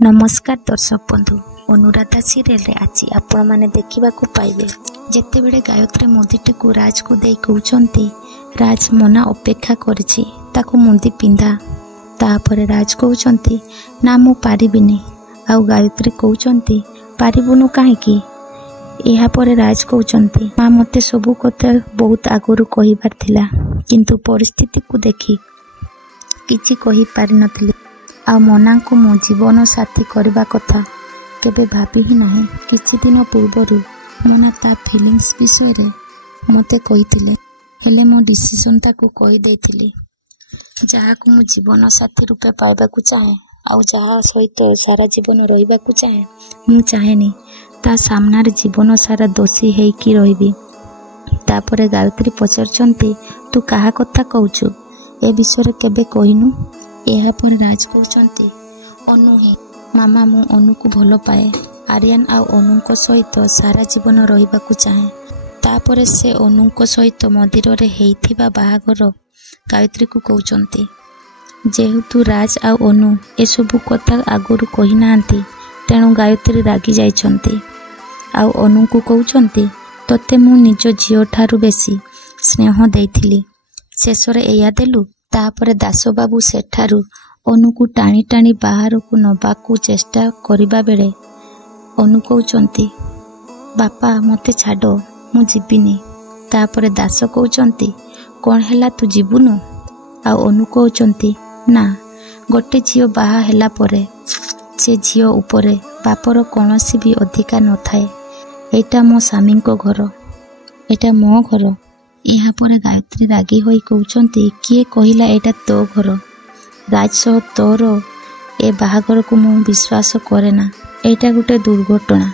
नमस्कार दर्शक बंधु अनुराधा सीरियल रे आज आपण माने देखिबा को पाइबे जेतेबेले गायत्री मुदीटी को राज को देई कहउचंती राज मना अपेक्षा करछि ताको मुंदी पिंधा तापरे राज कहउचंती ना मु पारिबिनी आउ गायत्री कहउचंती पारिबुनु काहे की एहा परे राज कहउचंती मां मते सबु कथा बहुत आगुरु कहिबार थिला किंतु परिस्थिति को देखि किछि कहि पारि नथिली आ मना को मो जीवन साथी करबा कथा केबे भाबी ही नाही। किछि दिन पूर्वरु मना ता फीलिंग्स विषय रे मते कहिथिले हेले मो डिसीजन ताकू कहि देथिली जहा को मो जीवन साथी रूपे पाइबा को चाहे आ जहा सहित सारा जीवन रहिबा को चाहे मु चाहेनी ता सामना रे जीवन सारा दोषी हेई की रहिबी। तापरे गायत्री पचरचंती तू काहा कथा कहउछु ए विषय रे केबे कहिनु एहा पर राज कहउचंती अनु हे मामा मु अनु को भलो पाए आर्यन आ अनु को सहित सारा जीवन रहिबा को चाहे। तापरे से अनु को सहित मंदिर रे हेइथिबा बाहागर गायत्री को कहउचंती जेहेतु राज आ अनु ए सब कथा आगुरु कहि नांती तेणु गायत्री रागी जाइछंती आ अनु को कहउचंती तते मु निज झियो ठारू बेसी स्नेह देइथिली शेषरे एया देलु। तापरे दासो बाबू सेठारू अनु को टाणी टाणी बाहर को नबाकू चेष्टा करिबा बेले अनु कहउचंती बापा मते छाडो मु जिबिनी। तापरे दास कहउचंती कोन हैला तू जिबुनु आ अनु कहउचंती ना गोटे झियो बाहा हैला परे से झियो उपरे बापर कोनोसी भी अधिकार न थाए एटा मो स्वामी को घर एटा मो घर। यहाँ पर गायत्री रागी होई कहउचंती किए कहिला एटा तो घर राज सह तोर ए बाहागर को मु विश्वास करे ना एटा गोटे दुर्घटना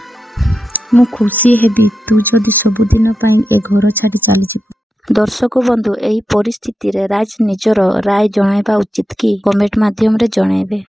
मु खुशी हेबी तू जदि सबुदिन पाई ए घर छाड़ी चली जिबु। दर्शक बंधु एही परिस्थिति रे राज निजर राय जणाइबा उचित कि कमेंट माध्यम रे जणाइबे।